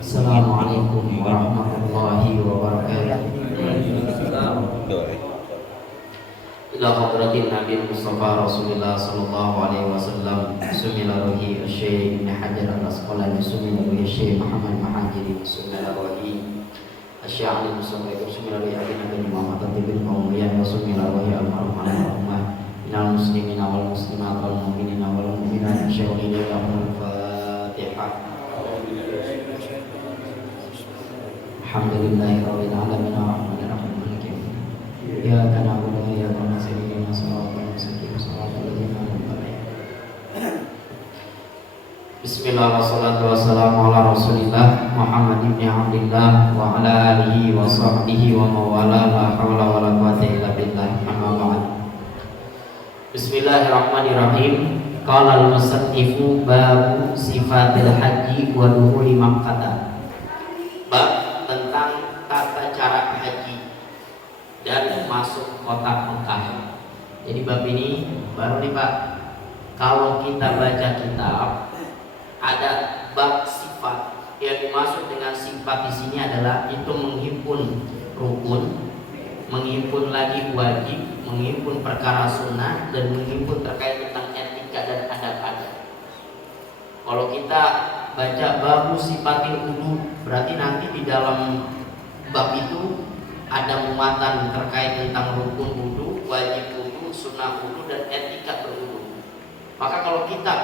Assalamualaikum warahmatullahi wabarakatuh. Ila hadratin Nabi Mustafa Rasulullah sallallahu alaihi wasallam, sumilahi Syekh Ibnu Hajar Al-Asqalani, sumilahi Syekh Muhammad Mahajiri, sumilahi Syekh Ali Mustafa, sumilahi Abi Nabi Muhammad bin Muhammad, sumilahi almarhum almarhumah minal muslimin wal muslimat wal mu'minin wal mu'minat. Syaikhul Fatihah. Alhamdulillahirabbil alamin arrahmanir rahim maliki yaumiddin. Iyyaka na'budu wa iyyaka nasta'in ihdinas siratal mustaqim siratal ladzina an'amta 'alaihim. Bismillah wassalatu wassalamu ala Rasulillah Muhammad ibn Abdillah wa ala alihi wa sahbihi wa mawala, la haula wa la quwwata illa billah, amma ba'd. Bismillahirrahmanirrahim. Qala al-musannifu babu sifatil haji wa dukhuli Makkah. Bab tentang tata cara haji dan masuk kota Mekah. Jadi bab ini baru nih Pak. Kalau kita baca kitab ada bab sifat. Yang dimaksud dengan sifat di sini adalah itu menghimpun rukun, menghimpun lagi wajib, menghimpun perkara sunnah, dan menghimpun terkait tentang etika dan adab-adab. Kalau kita baca babu sifatil wudu, berarti nanti di dalam bab itu ada muatan terkait tentang rukun wudu, wajib wudu, sunnah wudu, dan etika berwudu. Maka kalau kita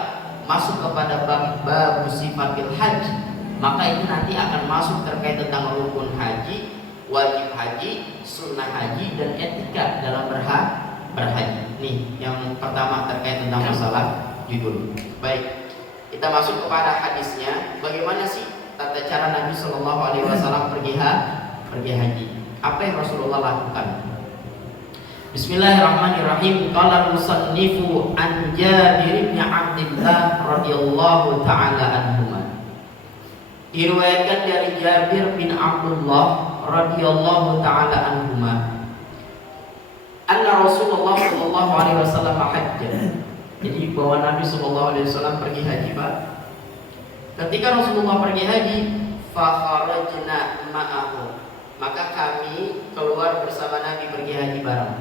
masuk kepada babu sifatil haji, maka ini nanti akan masuk terkait tentang rukun haji, wajib haji, sunnah haji, dan etika dalam berhaji. Nih yang pertama terkait tentang masalah judul. Baik, kita masuk kepada hadisnya. Bagaimana sih tata cara Nabi Shallallahu Alaihi Wasallam pergi haji? Apa yang Rasulullah lakukan? Bismillahirrahmanirrahim. Qala al-musannifu an Jabir bin Abdillah radhiyallahu taala anhuma. Diriwayatkan dari Jabir bin Abdullah radhiyallahu taala anhuma, anna Rasulullah sallallahu alaihi wasallam hajja. Jadi bahwa Nabi sallallahu alaihi wasallam pergi haji, Pak. Ketika Rasulullah pergi haji, fa kharajna ma'ahu, maka kami keluar bersama Nabi pergi haji bareng.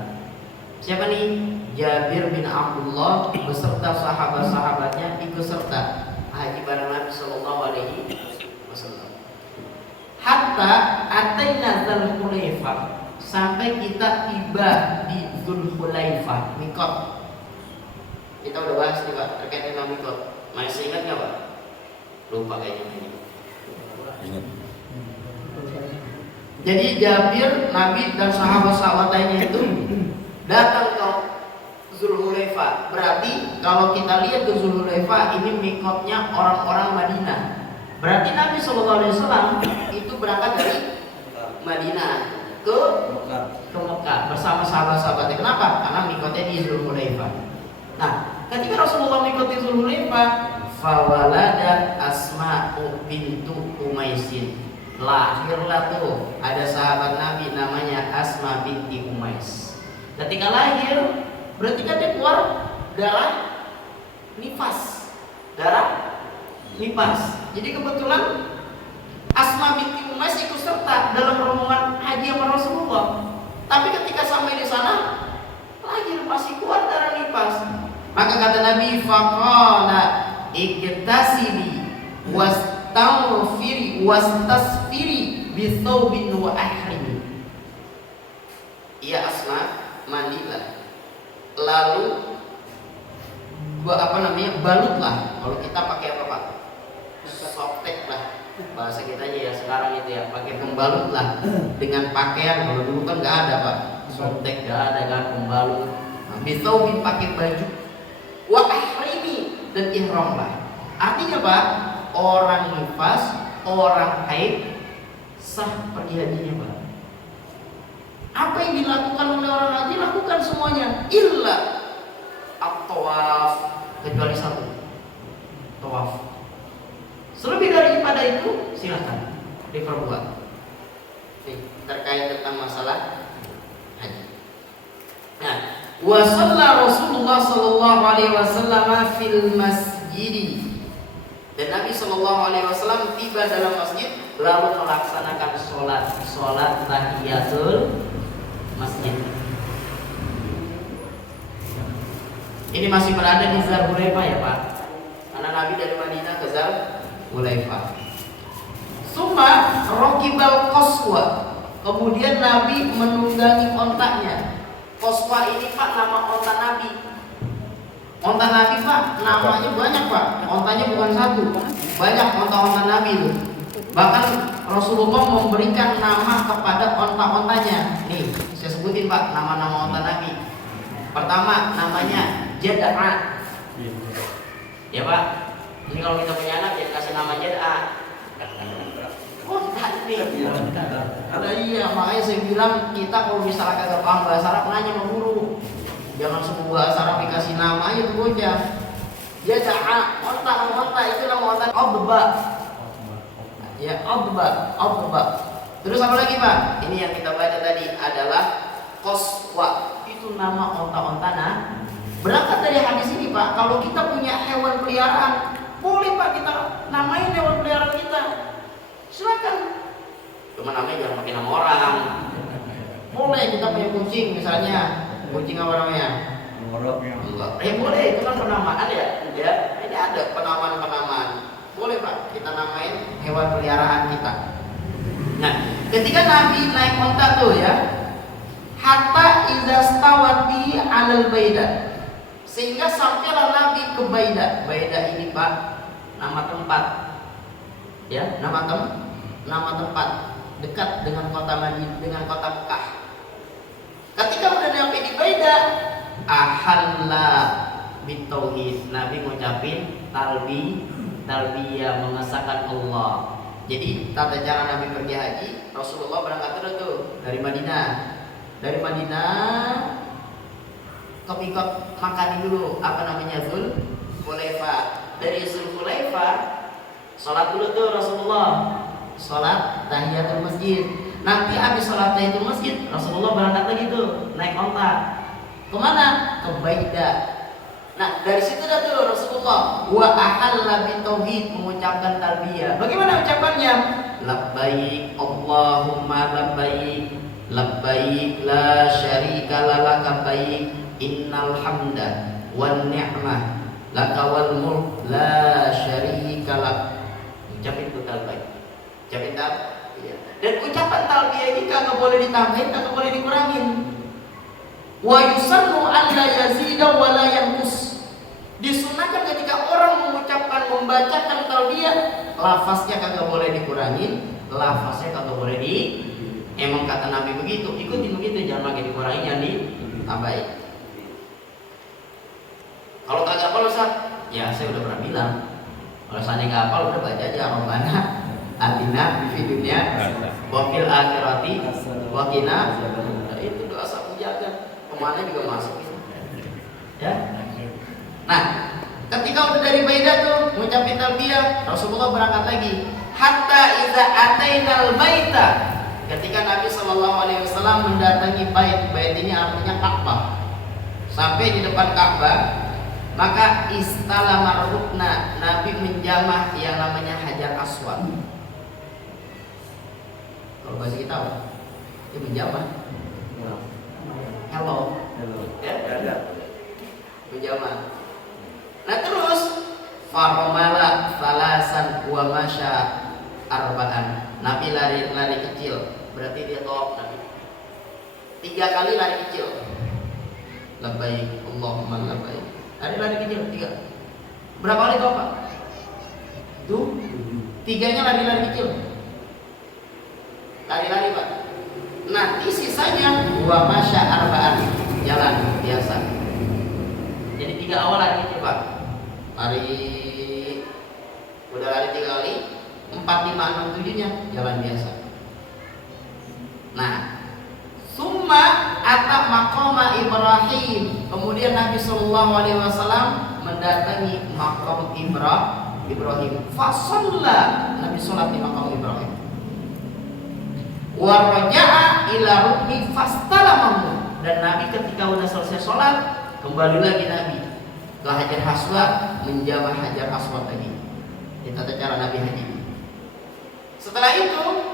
Siapa nih? Jabir bin Abdullah beserta sahabat-sahabatnya ikut serta haji bareng Nabi sallallahu alaihi wasallam. Hatta ataina Dzulhulaifah, sampai kita tiba di Dzulhulaifah, mikot. Kita udah bahas nih Pak terkait dengan mikot. Masih ingat nggak Pak? Lupa kayaknya ini. Ingat. Jadi Jabir, Nabi dan sahabat-sahabat lainnya itu datang ke Dzulhulaifah. Berarti kalau kita lihat ke Dzulhulaifah ini mikotnya orang-orang Madinah. Berarti Nabi SAW itu berangkat dari Madinah ke Mekah bersama sahabat-sahabatnya. Kenapa? Karena mikotnya di Dzulhulaifah. Nah, ketika Rasulullah mengikuti Dzulhulaifah, fawaladat Asma'u bintu Umaisin, lahirlah tuh ada sahabat Nabi namanya Asma binti Umais. Ketika lahir, berarti kan dia keluar darah nifas, Jadi kebetulan Asma binti Umais ikut serta dalam rombongan haji sama Rasulullah. Tapi ketika sampai di sana, lahir masih keluar darah nifas. Maka kata Nabi, faqala iktasili wastaghfiri wastasfiri bi thawbin wa ahrim. Ya Asma, mandilah, lalu balutlah. Kalau kita pakai apa Pak? Softtek lah bahasa kita aja ya sekarang itu ya, pakai pembalut lah dengan pakaian. Kalau dulu kan nggak ada Pak, softtek nggak ada kan, pembalut. Bi thawbin pakai baju, wa ahrimi, dan ihram lah. Artinya Pak, orang nifas, orang haid sah pergi hajinya Pak. Apa yang dilakukan oleh orang haji, lakukan semuanya illa at-tawaf, kecuali satu, tawaf. Selebih daripada itu silakan diperbuat. Terkait tentang masalah haji. Nah, wa shalla Rasulullah sallallahu alaihi wasallam fil masjid. Dan Nabi sallallahu alaihi wasallam tiba tiba dalam masjid lalu melaksanakan sholat tahiyatul masjid. Ini masih berada di Dzulhulaifah ya Pak, karena Nabi dari Madinah ke Dzulhulaifah. Summa rokibal qaswa, kemudian Nabi menunggangi ontanya. Qaswa ini Pak nama onta Nabi. Onta Nabi Pak namanya banyak Pak, ontanya bukan satu, banyak onta-onta Nabi itu. Bahkan Rasulullah memberikan nama kepada onta-ontanya. Nih saya sebutin Pak nama-nama onta Nabi. Pertama namanya Jad'a. Ya Pak, ini kalau kita punya anak ya kasih nama Jad'a. Onta nih. Ada iya, makanya saya bilang kita kalau misalnya kagak paham bahasa Arab nanya sama guru. Jangan semua bahasa Arab dikasih nama aja tuh bocah. Jad'a, onta itu nama onta Adba. Ya Adba. Terus apa lagi Pak? Ini yang kita baca tadi adalah Qaswa. Itu nama onta-onta berangkat dari hadis ini Pak. Kalau kita punya hewan peliharaan, boleh Pak kita namain hewan peliharaan kita. Silakan. Cuma namanya jangan pakai nama orang. Boleh kita punya kucing misalnya. Kucing apa namanya? Enggak. Boleh, itu kan penamaan ya. Ya, ini ada penamaan. Boleh Pak, kita namain hewan peliharaan kita. Nah, ketika Nabi naik onta tuh ya, hatta idza stawat bi 'alal baida, sehingga sampailah Nabi ke Baida. Baida ini Pak nama tempat. Ya, nama tempat dekat dengan kota Madinah, dengan kota Mekah. Ketika udah sampai di Baida, ahalla bitauhid, Nabi ngucapin talbiyah mengesahkan Allah. Jadi tata cara Nabi pergi haji, Rasulullah berangkat terus tuh dari Madinah. Dari Madinah ke Mikot makan dulu apa namanya Dzulhulaifah. Dari Dzulhulaifah sholat dulu tuh Rasulullah, sholat tahiyatul masjid. Nanti habis sholat tahiyatul masjid Rasulullah berangkat lagi tuh naik onta. Kemana? Ke Baida. Nah dari situ dah tuh Rasulullah wa ahalla bitauhid, mengucapkan talbiyah. Bagaimana ucapannya? Labbaik Allahumma labbaik, labbaik la syarika laka baik, innal hamda wan ni'mah laka wal mulk la syarika lak. Ucapin tuh talbiyah. Ucapin talbiyah. Dan ucapan talbiyah ini kagak boleh ditambahin, kagak boleh dikurangin. Wa yusannu an la yazida wa la yanqus. Disunahkan ketika orang mengucapkan, membacakan talbiyah, lafaznya kagak boleh dikurangin, lafaznya kagak boleh emang kata Nabi begitu, ikutin begitu, jangan lagi dikurangin, jangan ditambahin. Kalau kagak hafal Ustaz, ya saya udah pernah bilang. Kalau seandainya nggak hafal, udah baca aja Rabbana atina fid dunya wa fil akhirati wa qina. Itu doa sapu jaga. Kemana juga masuk itu. Ya. Nah, ketika udah dari Baida tuh ngucapin talbiyah, Rasulullah berangkat lagi. Hatta idza atainal baita, ketika Nabi Shallallahu Alaihi Wasallam mendatangi bait ini artinya Ka'bah, sampai di depan Ka'bah, maka istalama rukna, Nabi menjamah yang namanya Hajar Aswad. Kalau bahasa kita apa? Itu menjamah. Hello. Ya, ada. Menjamah. Nah terus faromala falasan wa masya arba'an. Nabi lari kecil, berarti dia tawaf Nabi 3 kali lari kecil. Labbaik Allahumma labbaik. Lari kecil 3. Berapa kali tawaf Pak? Tuh 3-nya lari kecil. Lari Pak. Nanti sisanya wa masya arba'an, jalan biasa. Jadi 3 awal lari kecil Pak. Udah lari 3 kali, 4, 5, 6, 7-nya jalan biasa. Nah, summa atap maqama Ibrahim. Kemudian Nabi Shallallahu Alaihi Wasallam mendatangi maqam Ibrahim. Fasalla, Nabi sholat di maqam Ibrahim. Wa raja'a ila rukni fastalamahu. Dan Nabi ketika udah selesai sholat, kembali lagi Nabi ke Hajar Aswad, menjamah Hajar Aswad lagi. Itu tata cara Nabi haji. Setelah itu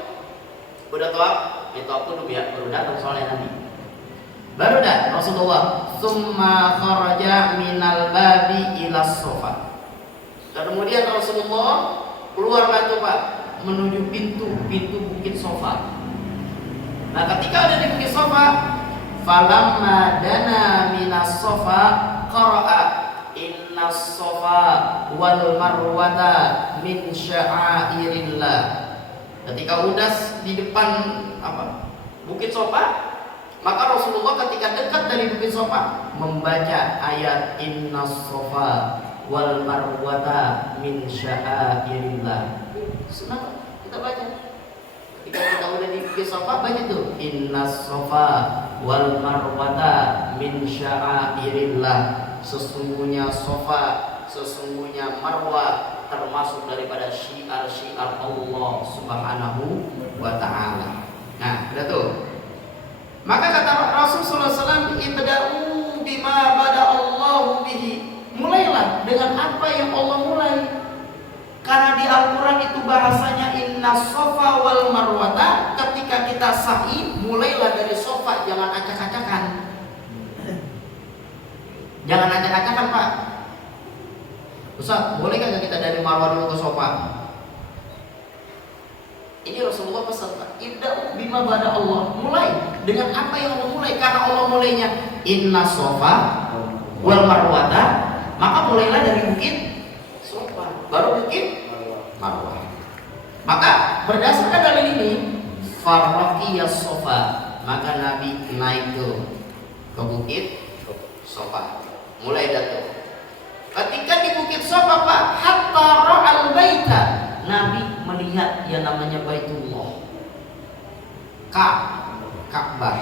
udah tawaf, tawaf dulu ya, baru datang soalnya Nabi. Baru dah Rasulullah summa kharaja minal babi ila sofa. Dan kemudian Rasulullah keluarlah tuh Pak menuju pintu Bukit Sofa. Nah ketika ada di Bukit Sofa, falamma dana minas sofa qara'a innas sofa wal marwata min sya'airillah. Ketika udah di depan Bukit Sofa, maka Rasulullah ketika dekat dari Bukit Sofa membaca ayat innas sofa wal marwata min sya'airillah. Senang kita baca. Ketika kita udah di Bukit Sofa, baca tuh innas sofa wal marwata min sya'airillah. Sesungguhnya sofa, sesungguhnya marwah termasuk daripada syiar-syiar Allah Subhanahu wa ta'ala. Nah, udah tuh. Maka kata Rasul sallallahu alaihi wasallam, ibda'u bima bada Allahu bihi. Mulailah dengan apa yang Allah mulai. Karena di Al-Qur'an itu bahasanya innas sofa wal marwata. Ketika kita sa'i, mulailah dari sofa, jangan acak-acakan. Jangan acak-acakan Pak. Ustaz, boleh gak kita dari marwah dulu ke sofa? Ini Rasulullah pesan, ibda'u bima bada Allah. Mulai dengan apa yang Allah mulai. Karena Allah mulainya inna sofa wal marwata, maka mulailah dari Bukit Sofa, baru Bukit Marwah. Maka berdasarkan dalil ini, farraqiyas sofa, maka Nabi naik ke Bukit Sofa. Mulai datang. Ketika di Bukit Sofa Pak, hatta ra'al baita, Nabi melihat yang namanya Baitullah, Ka'bah.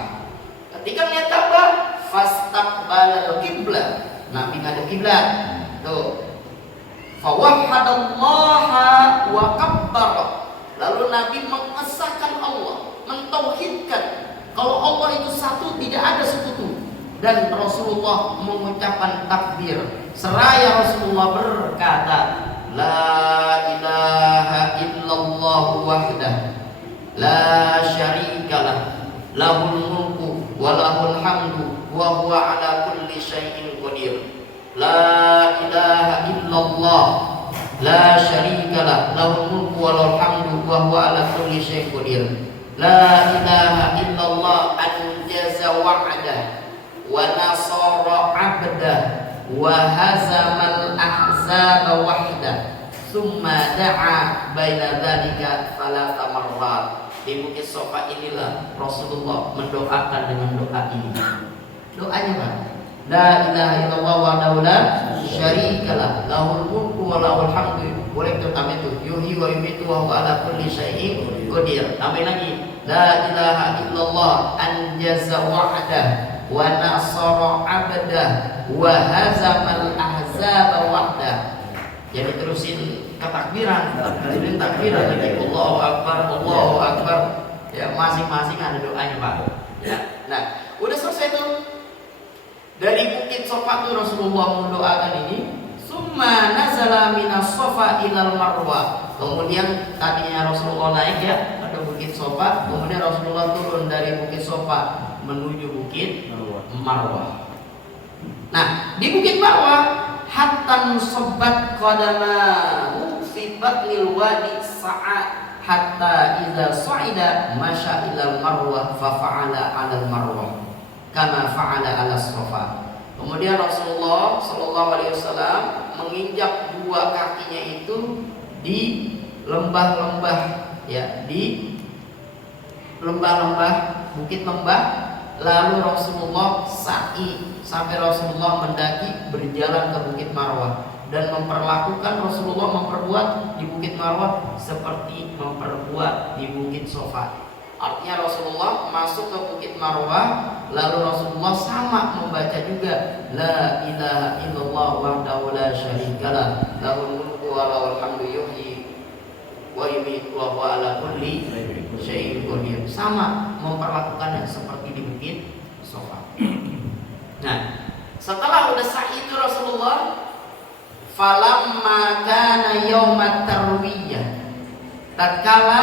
Ketika melihat Ka'bah, fastaqbalal qiblah, Nabi ngadep kiblat. Tuh. Fawahhadallaha wa kabbara. Lalu Nabi mengesahkan Allah, mentauhidkan kalau Allah itu satu, tidak ada sekutu. Dan Rasulullah mengucapkan takbir. Seraya Rasulullah berkata, la ilaha illallah wahdah la syarikalah lahul mulku wa lahul hamdu wa huwa ala kulli syai'in qadir. La ilaha illallah la syarikalah lahul mulku wa lahul hamdu wa huwa ala kulli syai'in qadir. La ilaha illallah anjaza wa'dah wa nasara 'abdah wa hazamal ahzaba wahdah summa da'a baina dzalika thalatha marrat. Di Bukit Sofa inilah Rasulullah mendoakan dengan doa ini. Doanya Pak, la ilaha illallah wahdahu la syarikalah lahul mulku wa lahul hamdu. Boleh kita tambah itu, yuhyi wa yumiitu wa huwa ala kulli syai'in qadir. Tambah lagi, la ilaha illallah anjaza wa'dah wa nasara 'abdah wa hazamal ahzaba wahdah. Jadi terusin ketakbiran, terusin takbiran lagi, Allahu Akbar, Allahu Akbar. Ya, masing-masing ada doanya Pak. Ya. Nah, udah selesai tuh. Dari Bukit Sofa tuh Rasulullah mendoakan ini. Summa nazala minas sofa ilal marwah. Kemudian tadinya Rasulullah naik ya pada Bukit Sofa, kemudian Rasulullah turun dari Bukit Sofa menuju Bukit Marwah. Nah, di Bukit Marwah hatta sobat qadamahu fi batnil wadi sa'a hatta idza sa'ida masya ilal marwah fa fa'ala 'alal marwah kama fa'ala 'alas safa. Kemudian Rasulullah sallallahu alaihi wasallam menginjak dua kakinya itu di lembah-lembah ya, di lembah-lembah, bukit lembah. Lalu Rasulullah sa'i sampai Rasulullah mendaki berjalan ke Bukit Marwah, dan memperlakukan Rasulullah memperbuat di Bukit Marwah seperti memperbuat di Bukit Sofa. Artinya Rasulullah masuk ke Bukit Marwah, lalu Rasulullah sama membaca juga la ilaha illallah wahdahu la syarikalah lahul mulku wa lahul hamdu yuhyi wa yumiitu wa huwa ala kulli syai'in qadir. Sama memperlakukannya seperti di Bukit Sofa. Nah, setelah udah sa'i itu Rasulullah, falamma kana yaumat tarwiyah, tatkala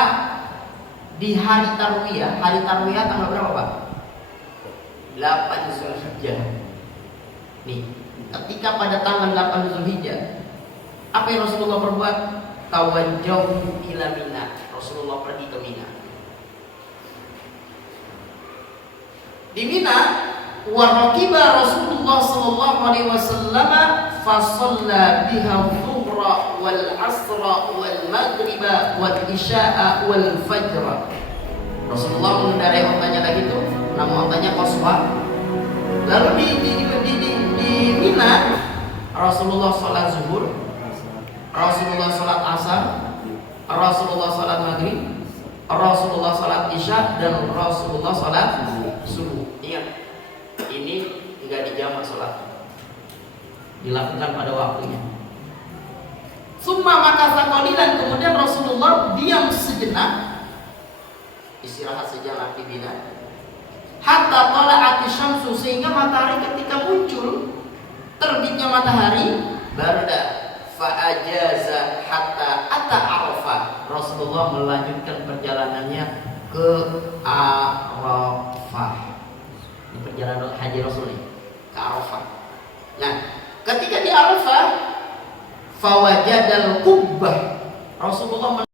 di hari Tarwiyah tanggal berapa Pak? 8 Zulhijjah. Nih, ketika pada tanggal 8 Zulhijjah, apa yang Rasulullah perbuat? Tawajjahu ila Mina. Rasulullah pergi ke Mina. Di Mina, wa raqiba Rasulullah sallallahu alaihi wasallam fa shalla biha dhuhra wal asra wal maghriba wal isya'a wal fajr. Rasulullah mengendarai ontanya lagi itu, nama ontanya Qaswa. Lalu di Mina Rasulullah sholat zuhur, Rasulullah sholat asar, Rasulullah sholat maghrib, Rasulullah sholat isya, dan Rasulullah sholat subuh. Ingat, ini tidak dijamak sholat, dilakukan pada waktunya. Summa makasa qalilan, kemudian Rasulullah diam sejenak, istirahat sejenak di Mina. Hatta tala'ati syamsu, sehingga matahari ketika muncul, terbitnya matahari, barda fa'ajaza hatta ata Arafah. Rasulullah melanjutkan perjalanannya ke Arafah. Ini perjalanan haji Rasul ini, ke Arafah. Nah, ketika di Arafah, fawajadal kubbah, Rasulullah